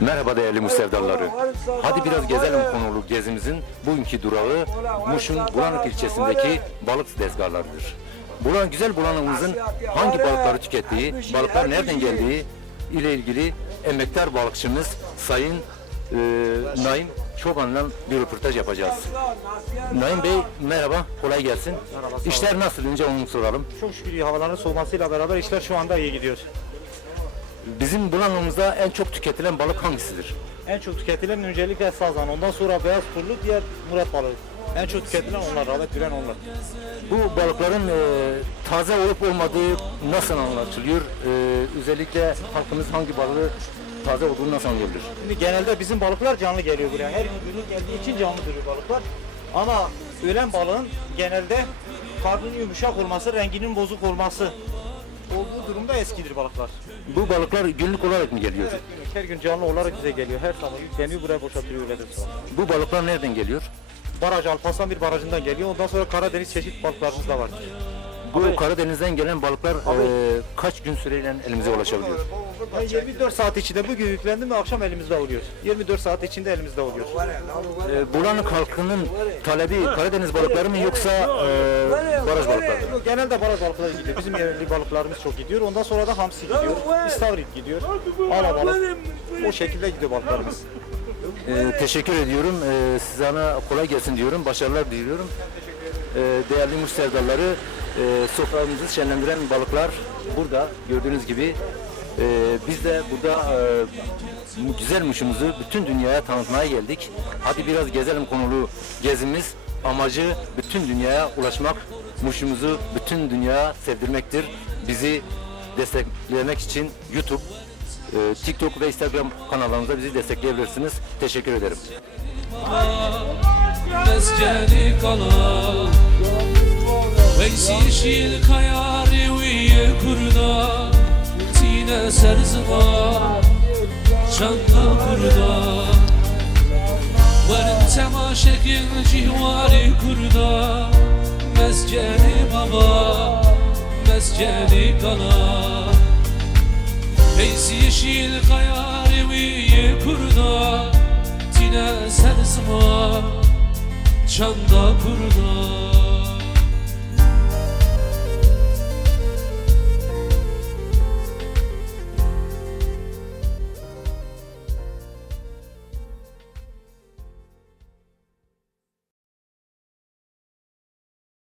Merhaba değerli Musevdalları. Hadi biraz gezelim konulu gezimizin bugünkü durağı Muş'un Bulanık ilçesindeki balık tezgahlarıdır. Bulan, güzel bulanığımızın hangi balıkları tükettiği, balıklar nereden geldiği ile ilgili emektar balıkçımız Sayın e, Naim Çoban'la bir röportaj yapacağız. Naim Bey merhaba, kolay gelsin. İşler nasıl? Önce onu soralım. Çok şükür havaların soğumasıyla beraber işler şu anda iyi gidiyor. Bizim bulanığımızda en çok tüketilen balık hangisidir? En çok tüketilen öncelikle sazan, ondan sonra beyaz pullu, diğer murat balığı. En çok tüketilen onlar, rağbet gören onlar. Bu balıkların e, taze olup olmadığı nasıl anlaşılıyor? E, özellikle halkımız hangi balığı taze olduğunu nasıl anlayabilir? Şimdi genelde bizim balıklar canlı geliyor buraya. Her gün günlük geldiği için canlı duruyor balıklar. Ama ölen balığın genelde karnının yumuşak olması, renginin bozuk olması olduğu durumda eskidir balıklar. Bu balıklar günlük olarak mı geliyor? Evet, günlük, her gün canlı olarak bize geliyor. Her sabah yükleniyor, buraya boşaltılıyor öyledir sonra. Bu balıklar nereden geliyor? Baraj, Alparslan bir barajından geliyor. Ondan sonra Karadeniz çeşit balıklarımız da var. Bu Abi- Karadeniz'den gelen balıklar e, kaç gün süreyle elimize ulaşabiliyor? Yani 24 saat içinde bugün yüklendi mi akşam elimizde oluyor. 24 saat içinde elimizde oluyor. E, Bulanık halkının talebi Karadeniz balıkları mı yoksa e, baraj balıkları mı? Yok, genelde balık balıkları gidiyor. Bizim yerli balıklarımız çok gidiyor. Ondan sonra da hamsi gidiyor. İstavrit gidiyor. Alabalık. O şekilde gidiyor balıklarımız. E, teşekkür ediyorum. E, size ana kolay gelsin diyorum. Başarılar diliyorum. E, değerli sevdaları, e, soframızı şenlendiren balıklar burada gördüğünüz gibi. E, biz de burada e, güzel Muş'umuzu bütün dünyaya tanıtmaya geldik. Hadi biraz gezelim konulu gezimiz. Amacı bütün dünyaya ulaşmak, Muş'umuzu bütün dünyaya sevdirmektir. Bizi desteklemek için YouTube, e, TikTok ve Instagram kanallarımızda bizi destekleyebilirsiniz. Teşekkür ederim. Najsiši kajari u kurda. Tine serzma Çanda kurda. Verin temaşekin cihvari kurda. Mezceni baba Mezceni kana. Najsiši kajari u je kurda. Tine serzma Çanda kurda.